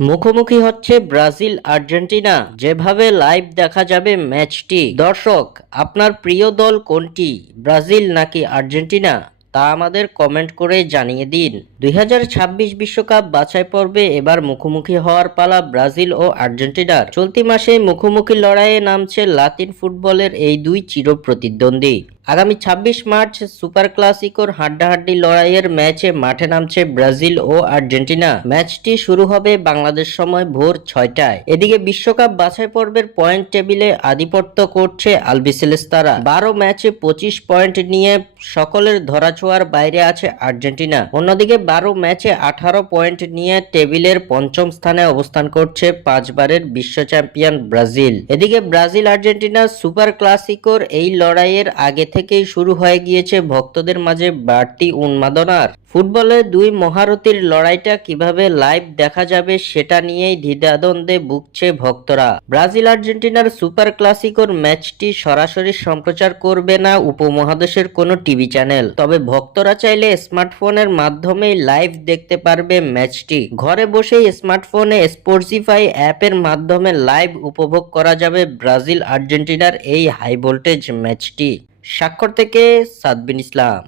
মুখোমুখি হচ্ছে Brazil Argentina. যেভাবে লাইভ দেখা যাবে ম্যাচটি, দর্শক আপনার প্রিয় দল কোনটি, ব্রাজিল নাকি আর্জেন্টিনা, তা আমাদের কমেন্ট করে জানিয়ে দিন। 2026 বিশ্বকাপ বাছাই পর্বে এবার মুখোমুখি হওয়ার পালা ব্রাজিল ও আর্জেন্টিনার। চলতি মাসে মুখোমুখি লড়াইয়ে নামছে লাতিন ফুটবলের এই দুই চিরপ্রতিদ্বন্দ্বী। আগামী 26 মার্চ সুপার ক্লাসিকোর হাড্ডাহাড্ডি লড়াইয়ের ম্যাচে মাঠে নামছে ব্রাজিল ও আর্জেন্টিনা। ম্যাচটি শুরু হবে বাংলাদেশ সময় ভোর 6টায়। এদিকে বিশ্বকাপ বাছাই পর্বের পয়েন্ট টেবিলে আধিপত্য করছে আলবিসেলেস্তারা। 12 ম্যাচে 25 পয়েন্ট নিয়ে সকলের ধরাছোঁয়ার বাইরে আছে আর্জেন্টিনা। অন্যদিকে 12 ম্যাচে 18 পয়েন্ট নিয়ে টেবিলের পঞ্চম স্থানে অবস্থান করছে 5 বারের বিশ্ব চ্যাম্পিয়ন ব্রাজিল। এদিকে ব্রাজিল আর্জেন্টিনা সুপার ক্লাসিকোর এই লড়াইয়ের আগে থেকেই শুরু হয়ে গিয়েছে ভক্তদের মাঝে বাড়তি উন্মাদনার। ফুটবলের দুই মহারথীর লড়াইটা কিভাবে লাইভ দেখা যাবে সেটা নিয়েই দ্বিধাদ্বন্দ্বে ভুগছে ভক্তরা। ব্রাজিল আর্জেন্টিনার সুপার ক্লাসিকোর ম্যাচটি সরাসরি সম্প্রচার করবে না উপমহাদেশের কোনো টিভি চ্যানেল, তবে ভক্তরা চাইলে স্মার্টফোনের মাধ্যমেই লাইভ দেখতে পারবে ম্যাচটি। ঘরে বসেই স্মার্টফোনে স্পোর্টিফাই অ্যাপের মাধ্যমে লাইভ উপভোগ করা যাবে ব্রাজিল আর্জেন্টিনার এই হাই ভোল্টেজ ম্যাচটি। স্বাক্ষর থেকে সাদবিন ইসলাম।